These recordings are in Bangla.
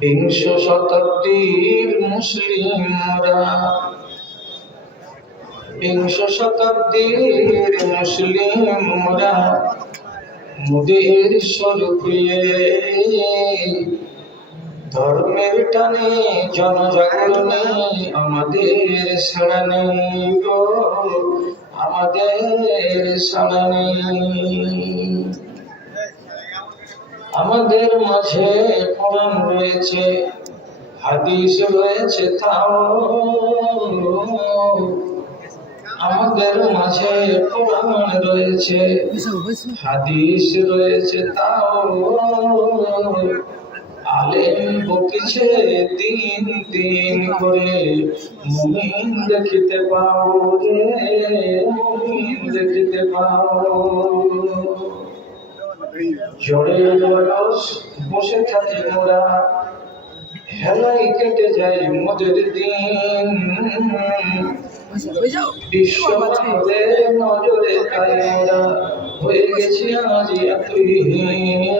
বিংশ শতাব্দীর মুসলিমরা বিংশ শতাব্দীর মুসলিমরা মুদের স্বরূপিয়ে ধর্মের টানে জনজাগরণে আমাদের সাড়া গো, আমাদের সাড়া আমাদের মাঝে কোরআন রয়েছে, হাদিস রয়েছে, তাও আমাদের মাঝে কোরআন রয়েছে, হাদিস রয়েছে, তাও আলেম বকিছে দিন দিন করে, মুমিন দেখিতে পাও রে, মুমিন দেখিতে পাও। জড়ের বয়স বসে থাকি মোরা হেলাই কেটে যায় মোদের দিন। বিশ্ববাদের নজরে তাই মোরা হয়ে গেছি আজ এতহীন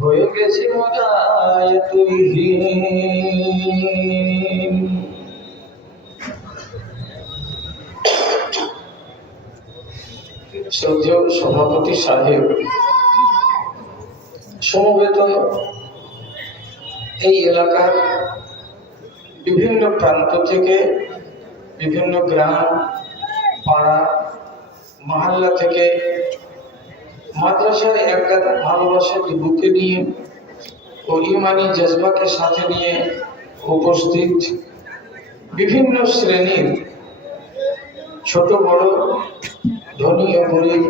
হয়ে গেছি মোরা এতহীন শ্রদ্ধেয় সভাপতি সাহেব। সমবেত এই এলাকার বিভিন্ন প্রান্ত থেকে বিভিন্ন গ্রাম, পাড়া, মহল্লা থেকে মাদ্রাসার এক গাদা ভালোবাসাকে বুকে নিয়ে ও ইমানি জজবাকে সাথে নিয়ে উপস্থিত বিভিন্ন শ্রেণির ছোট বড় ধনী ও গরিব।